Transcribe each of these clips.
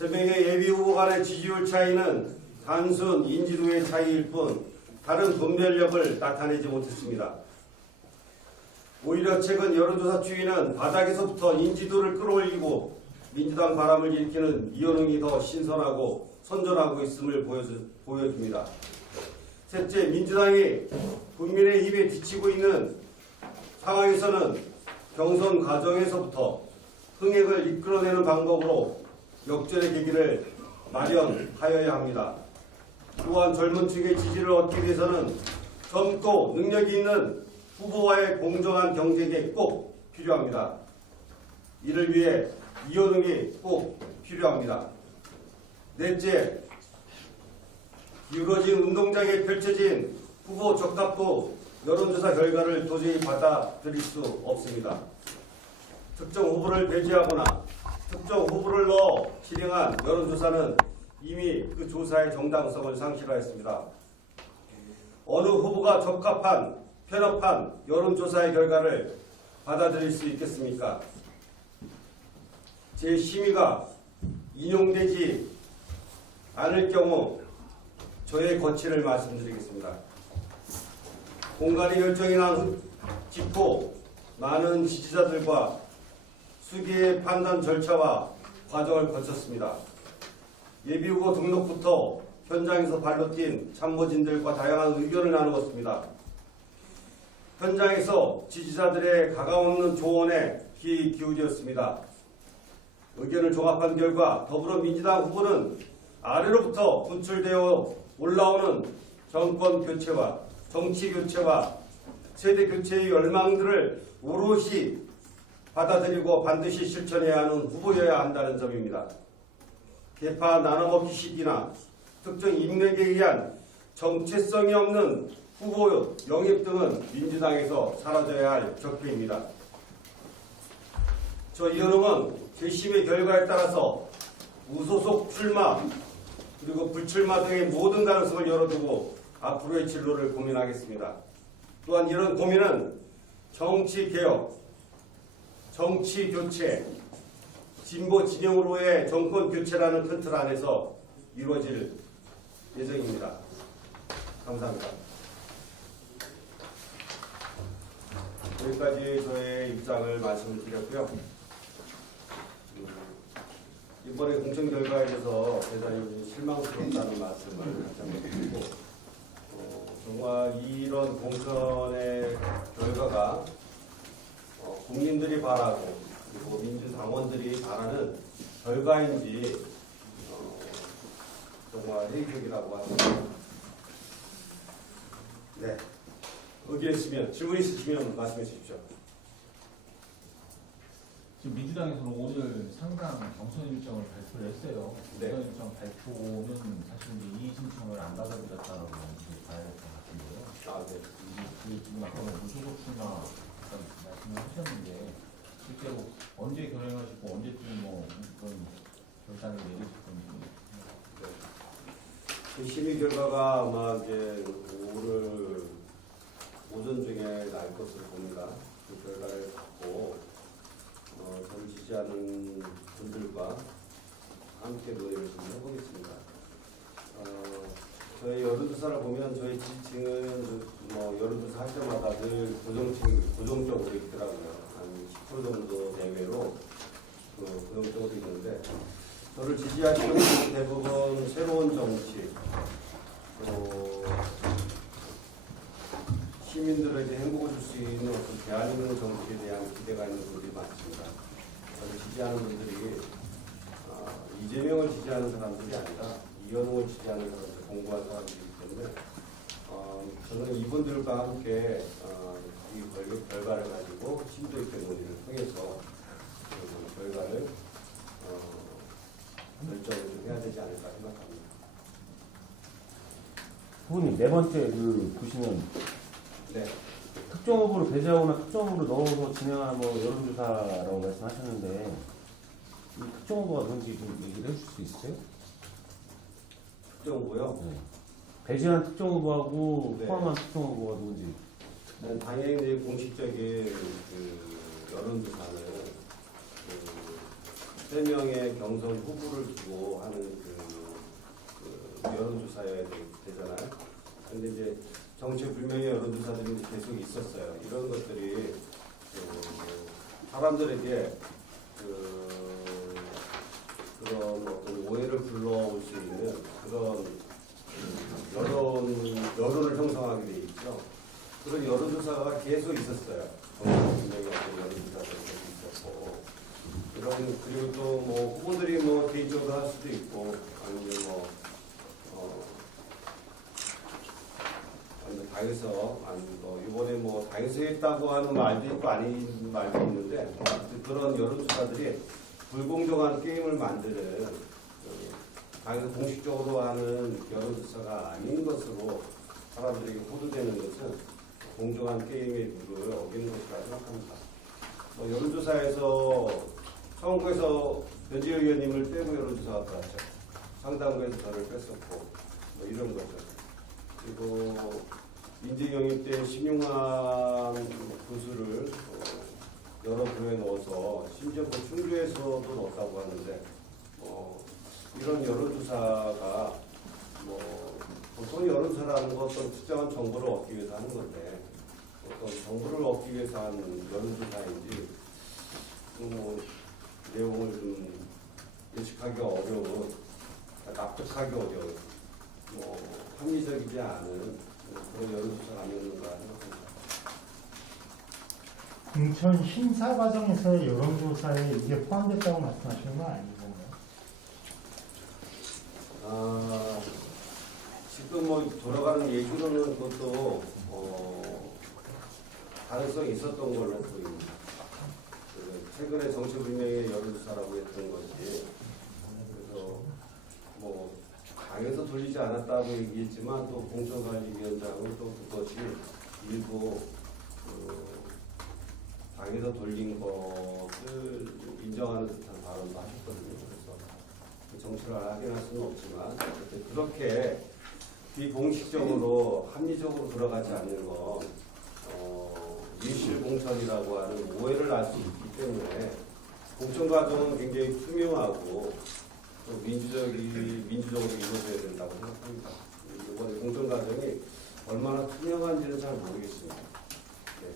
세 명의 예비 후보 간의 지지율 차이는 단순 인지도의 차이일 뿐 다른 분별력을 나타내지 못했습니다. 오히려 최근 여론조사 추이는 바닥에서부터 인지도를 끌어올리고 민주당 바람을 일으키는 이현웅이 더 신선하고 선전하고 있음을 보여줍니다. 셋째, 민주당이 국민의힘에 뒤치고 있는 상황에서는 경선 과정에서부터 흥행을 이끌어내는 방법으로 역전의 계기를 마련하여야 합니다. 또한 젊은 층의 지지를 얻기 위해서는 젊고 능력이 있는 후보와의 공정한 경쟁이 꼭 필요합니다. 이를 위해 이현웅이 꼭 필요합니다. 넷째, 기울어진 운동장에 펼쳐진 후보 적합도 여론조사 결과를 도저히 받아들일 수 없습니다. 특정 후보를 배제하거나 특정 후보를 넣어 실행한 여론조사는 이미 그 조사의 정당성을 상실하였습니다. 어느 후보가 적합한 편협한 여론조사의 결과를 받아들일 수 있겠습니까? 제 심의가 인용되지 않을 경우 저의 거취를 말씀드리겠습니다. 공간이 결정이 난 직후 많은 지지자들과 수기의 판단 절차와 과정을 거쳤습니다. 예비후보 등록부터 현장에서 발로 뛴 참모진들과 다양한 의견을 나누었습니다. 현장에서 지지자들의 가감없는 조언에 귀 기울였습니다. 의견을 종합한 결과 더불어민주당 후보는 아래로부터 분출되어 올라오는 정권 교체와 정치 교체와 세대 교체의 열망들을 오롯이 받아들이고 반드시 실천해야 하는 후보여야 한다는 점입니다. 계파 나눠먹기식이나 특정 인맥에 의한 정체성이 없는 후보 영입 등은 민주당에서 사라져야 할 적폐입니다. 저 이현웅은 재심의 결과에 따라서 무소속 출마 그리고 불출마 등의 모든 가능성을 열어두고 앞으로의 진로를 고민하겠습니다. 또한 이런 고민은 정치개혁, 정치교체, 진보 진영으로의 정권교체라는 큰 틀 안에서 이루어질 예정입니다. 감사합니다. 여기까지 저의 입장을 말씀을 드렸고요. 이번에 공천 결과에 대해서 대단히 실망스럽다는 말씀을 다시 한번 드리고 정말 이런 공천의 결과가 국민들이 바라고 그리고 민주당원들이 바라는 결과인지 정말 회의적이라고 합니다. 네. 의견 있으면, 질문 있으시면 말씀해 주십시오. 지금 민주당에서는 오늘 상당 경선 일정을 발표를 했어요. 네. 경선 일정 발표는 사실 이제 이의 신청을 안 받아들였다라고 봐야 될 것 같은데요. 아, 네. 지금 아까 무소속 출마 말씀을 하셨는데 실제로 언제 결행하시고 언제쯤 뭐 그런 결단을 내리실 건지. 그 심의 결과가 아마 이제 오늘 오전 중에 날 것으로 봅니다. 그 결과를 갖고 저를 지지하는 분들과 함께 논의를 좀 해보겠습니다. 저희 여론조사를 보면 저희 지지층은 뭐 여론조사 할 때마다 늘 고정적으로 있더라고요. 한 10% 정도 내외로 고정적으로 있는데 저를 지지하시는 분들은 대부분 새로운 정치, 시민들에게 행복을 줄 수 있는 어떤 대한민국 정치에 대한 기대가 있는 분들이 많습니다. 저를 지지하는 분들이 이재명을 지지하는 사람들이 아니라 이현웅을 지지하는 사람들, 공부한 사람들이기 때문에 저는 이분들과 함께 이 결과를 가지고 심도 있게 논의를 통해서 결과를 결정을 좀 해야 되지 않을까 생각합니다. 후보님 네 번째 보시면 네. 특정 후보를 배제하거나 특정 후보를 넣어서 진행하는 뭐 여론조사라고 말씀하셨는데 이 특정 후보가 누군지 좀 얘기를 해주실 수 있으세요? 특정 후보요? 네. 배제한 특정 후보하고 네. 포함한 특정 후보가 누군지. 당연히 이제 공식적인 그 여론조사는 3명의 경선 후보를 두고 하는 그 여론조사여야 되잖아요. 근데 이제 정체불명의 여론조사들이 이제 계속 있었어요. 이런 것들이 사람들에게 그런 어떤 오해를 불러올 수 있는 그런 여론을 형성하게 돼 있죠. 그런 여론조사가 계속 있었어요. 정체불명의 어떤 여론조사들이 계속 있었고, 그리고 또 뭐 후보들이 뭐 개인적으로 할 수도 있고, 아니면 당에서 이번에 뭐 당에서 했다고 하는 말도 있고 아닌 말도 있는데, 그런 여론조사들이 불공정한 게임을 만드는 당에서 공식적으로 하는 여론조사가 아닌 것으로 사람들에게 호도되는 것은 공정한 게임의 룰을 어기는 것이라고 생각합니다. 여론조사에서 청구에서 변지혜 의원님을 빼고 여론조사가 들어왔죠. 상당부에서 저를 뺐었고 이런 거죠. 그리고 민주영입 때 신용환 교수를 여러 부에 넣어서 심지어 뭐 충주에서도 넣었다고 하는데 이런 여론조사가 보통 여론조사라는 건 어떤 특정한 정보를 얻기 위해서 하는 건데 어떤 정보를 얻기 위해서 하는 여론조사인지 내용을 좀 예측하기 어려운, 납득하기 어려운, 합리적이지 않은 그런 여론조사가 아니었는가 생각합니다. 공천 심사 과정에서의 여론조사에 이게 포함됐다고 말씀하시는 건 아닌 건가요? 지금 돌아가는 얘기로는 그것도 가능성이 있었던 걸로 보입니다. 최근에 정체불명의 여론조사라고 했던 것이, 그래서 당에서 돌리지 않았다고 얘기했지만 또 공천관리위원장은 또 그것이 일부 당에서 돌린 것을 인정하는 듯한 발언도 하셨거든요. 그래서 정치를 확인할 수는 없지만 그렇게 비공식적으로 합리적으로 돌아가지 않는 건 밀실공천이라고 하는 오해를 날 수 있기 때문에 공천 과정은 굉장히 투명하고 또 민주적으로 이루어져야 된다고 생각합니다. 이번 공천 과정이 얼마나 투명한지는 잘 모르겠습니다. 네.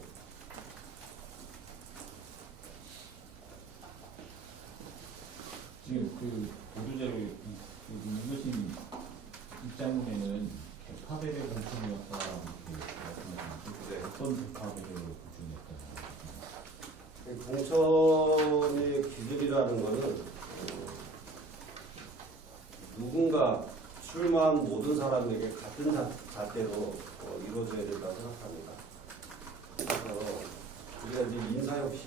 지금 그 보도자료 읽으신 입장문에는 개파배려 공천이었다 이렇게 말씀하셨는데 네. 어떤 개파배려 공천이었다? 공천의 기준이라는 것은 누군가 출마한 모든 사람에게 같은 잣대로 이루어져야 된다고 생각합니다. 그래서 우리가 이제 인사혁신,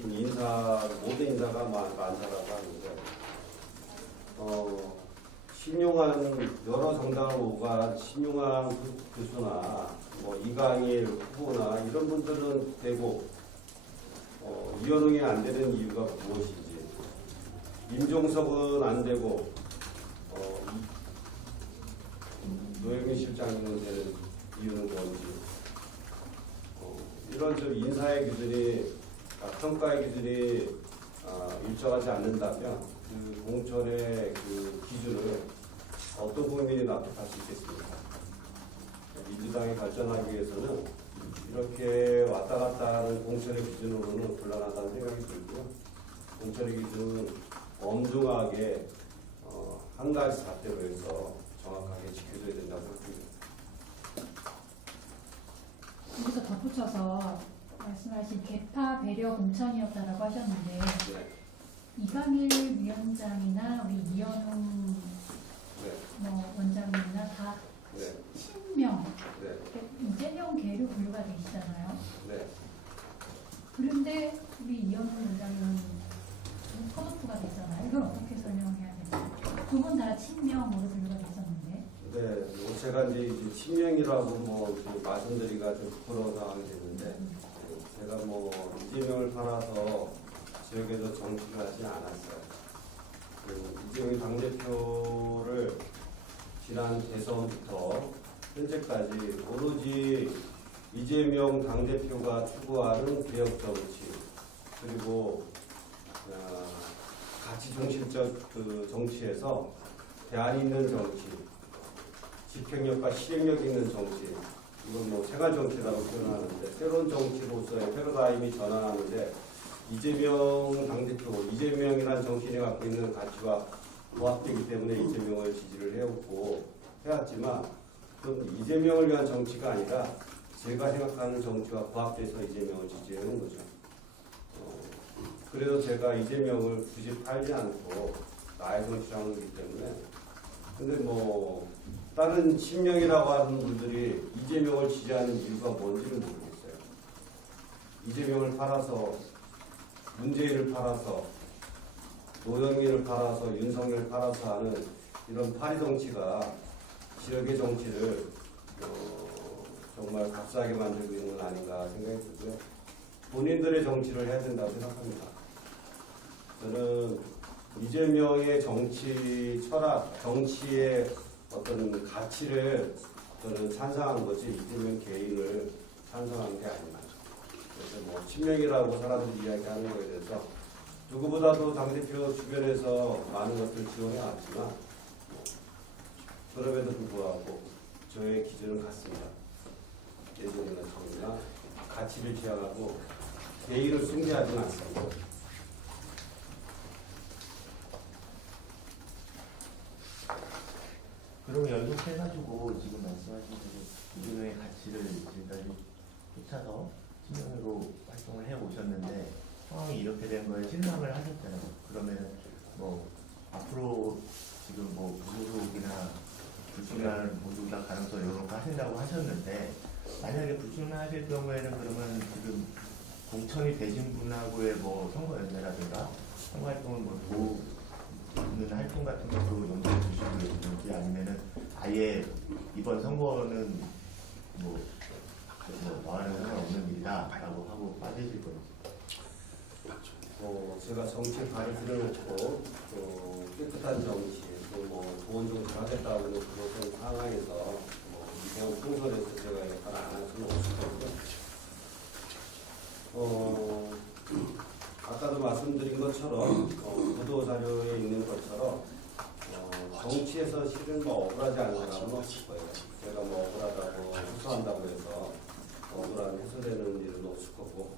모든 인사가 많다라고 하는데 신용한 여러 정당을 오간 신용한 교수나 이강일 후보나 이런 분들은 되고 이현웅이 안 되는 이유가 무엇인지, 임종석은 안 되고 노영민 실장님은 되는 이유는 뭔지, 이런 좀 인사의 기준이 평가의 기준이 일정하지 않는다면 그 공천의 그 기준을 어떤 국민이 납득할 수 있겠습니까? 민주당이 발전하기 위해서는 이렇게 왔다 갔다 하는 공천의 기준으로는 곤란하다는 생각이 들고요. 공천의 기준은 엄중하게 한 가지 잣대로 해서 정확하게 지켜줘야 된다고 생각합니다. 여기서 덧붙여서 말씀하신 개파 배려 공천이었다라고 하셨는데 네. 이강일 위원장이나 우리 이현웅 네. 원장님이나 다 네. 친명, 네. 이재명 계류 분류가 되시잖아요. 네. 그런데 우리 이현웅 원장님은 컷오프가 됐잖아요. 이걸 어떻게 설명해야 될까요? 두 분 다 친명으로 분류가 됐었는데. 네. 제가 이제 친명이라고 말씀드리기가 좀 부끄러운 상황이 됐는데, 제가 이재명을 팔아서 지역에서 정치를 하지 않았어요. 이재명이 당대표를 지난 대선부터 현재까지 오로지 이재명 당대표가 추구하는 개혁 정치, 그리고 가치 가치 중심적 그 정치에서 대안이 있는 정치, 집행력과 실행력 있는 정치, 이건 뭐 생활 정치라고 표현하는데 새로운 정치로서의 패러다임이 전환하는데 이재명 당대표, 이재명이라는 정치인이 갖고 있는 가치와 부합되기 때문에 이재명을 지지를 해왔지만 그건 이재명을 위한 정치가 아니라 제가 생각하는 정치와 부합돼서 이재명을 지지하는 거죠. 그래서 제가 이재명을 굳이 팔지 않고 나의 정치를 하기 때문에 근데 뭐 다른 친명이라고 하는 분들이 이재명을 지지하는 이유가 뭔지는 모르겠어요. 이재명을 팔아서 문재인을 팔아서 노영민을 팔아서 윤석열을 팔아서 하는 이런 파리 정치가 지역의 정치를 정말 값싸게 만들고 있는 건 아닌가 생각이 들고요. 본인들의 정치를 해야 된다고 생각합니다. 저는 이재명의 정치 철학, 정치의 어떤 가치를 저는 찬성한 거지 이재명 개인을 찬성한 게 아닙니다. 그래서 뭐 친명이라고 사람들이 이야기하는 거에 대해서 누구보다도 당대표 주변에서 많은 것들을 지원해 왔지만 그럼에도 불구하고 저의 기준은 같습니다. 예전이나 정이나 가치를 지향하고 개인을 숭배하지는 않습니다. 그러면 연속해가지고 지금 말씀하신 대로 이재명의 가치를 지금까지 쫓아서 친명으로 활동을 해 오셨는데 상황이 이렇게 된 거에 실망을 하셨잖아요. 그러면 뭐 앞으로 지금 뭐 무소속이나 불출마하는 모두가 가능성 이런 거 하신다고 하셨는데 만약에 불출마하실 경우에는 그러면 지금 공천이 되신 분하고의 뭐 선거 연대라든가 선거 활동을 뭐 도우는 활동 같은 것도 염두에 두시고 계시는지 아니면은 아예 이번 선거는 뭐 나와는 상관없는 일이다라고 하고 빠지실 건지. 제가 정치에 발을 들여놓고 또 깨끗한 정치, 또 뭐 좋은 정치를 하겠다고 하는 그런 상황에서 뭐 이번 총선에서 제가 역할을 안 할 수는 없을 거고요. 아까도 말씀드린 것처럼 보도 자료에 있는 것처럼 정치에서 실은 뭐 억울하지 않은 사람은 없을 거예요. 제가 뭐 억울하다고 호소한다고 해서 억울함이 해소되는 일은 없을 거고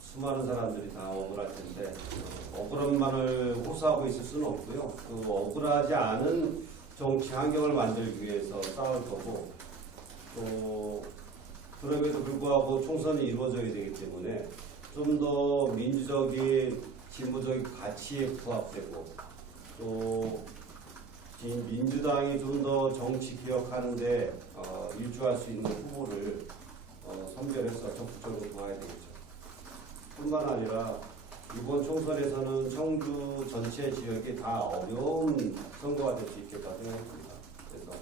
수많은 사람들이 다 억울할 텐데 억울함만을 호소하고 있을 수는 없고요. 그 억울하지 않은 정치 환경을 만들기 위해서 싸울 거고 또 그럼에도 불구하고 총선이 이루어져야 되기 때문에 좀 더 민주적인 진보적인 가치에 부합되고 또 민주당이 좀 더 정치 개혁하는데 일조할 수 있는 후보를 선별해서 적극적으로 도와야 되겠죠. 뿐만 아니라 이번 총선에서는 청주 전체 지역이 다 어려운 선거가 될 수 있겠다 생각합니다. 그래서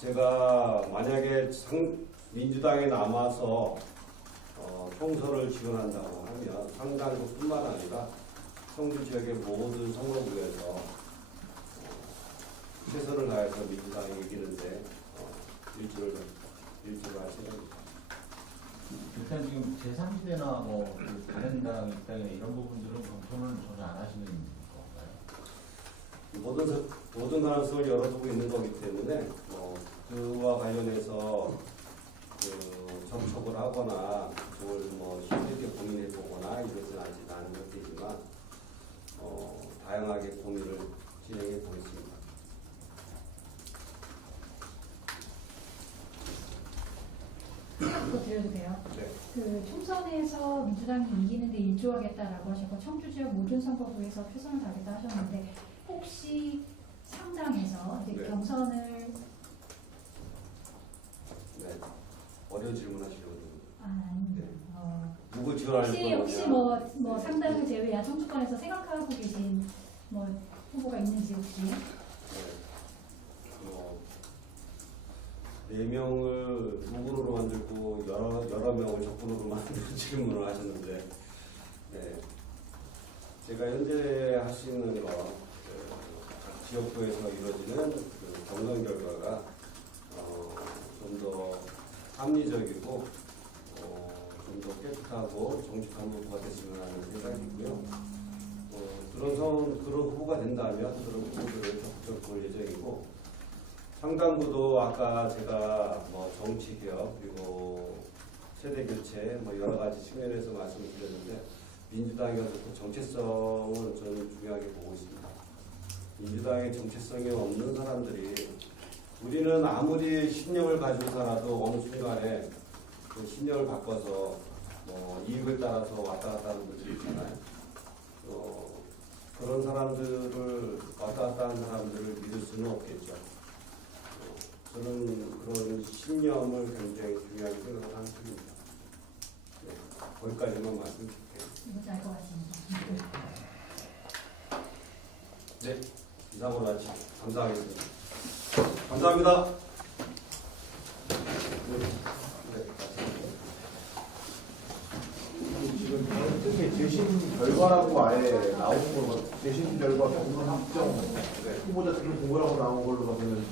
제가 만약에 민주당에 남아서 총선을 지원한다고 하면 상당도뿐만 아니라 청주 지역의 모든 선거구에서 최선을 다해서 민주당이 이기는데 일조를 할 생각입니다. 일단 지금 제3지대나 뭐그 다른 당 입장이나 이런 부분들은 검토는 전혀 안 하시는 건가요? 모든 가능성을 열어두고 있는 거기 때문에 그와 관련해서 접촉을 하거나 그걸 뭐 힘들게 고민해 보거나 이러진 않은 것이지만 다양하게 고민을 진행해 보겠습니다. 그거 드려도 돼요? 네. 그 총선에서 민주당이 이기는데 일조하겠다라고 하셨고 청주 지역 모든 선거구에서 최선을 다하겠다 하셨는데 혹시 상당에서 이제 네. 경선을 어려운 질문 하시려고 아닙니다. 누구 지원할 거냐? 혹시 뭐 상당을 제외한 청주권에서 생각하고 계신 뭐 후보가 있는지 혹시? 네 명을 무근으로 만들고 여러 명을 적군으로 만드는 질문을 하셨는데, 네. 제가 현재 할 수 있는 각 지역구에서 이루어지는 그 경선 결과가 좀 더 합리적이고 좀 더 깨끗하고 정직한 후보가 됐으면 하는 생각이고요. 그런 후보가 된다면 그런 후보들을 적극적으로 볼 예정이고, 상당부도 아까 제가 뭐 정치개혁 그리고 세대교체 뭐 여러 가지 측면에서 말씀을 드렸는데, 민주당에서 그 정체성을 저는 중요하게 보고 있습니다. 민주당의 정체성이 없는 사람들이, 우리는 아무리 신념을 가지고 살아도 어느 순간에 그 신념을 바꿔서 뭐 이익을 따라서 왔다 갔다 하는 분들이 있잖아요. 그런 사람들을, 왔다 갔다 하는 사람들을 믿을 수는 없겠죠. 저는 그런 신념을 굉장히 중요하게 생각하는 편입니다. 네, 거기까지만 말씀드릴게요. 뭔지 알 것 같습니다. 네, 이상으로 마치 감사하겠습니다. 감사합니다. 지금 뜻에 재심 결과라고 아예 나온 거, 재심 결과 경선 확정 후보자 등록 공고라고 나온 걸로 봐서는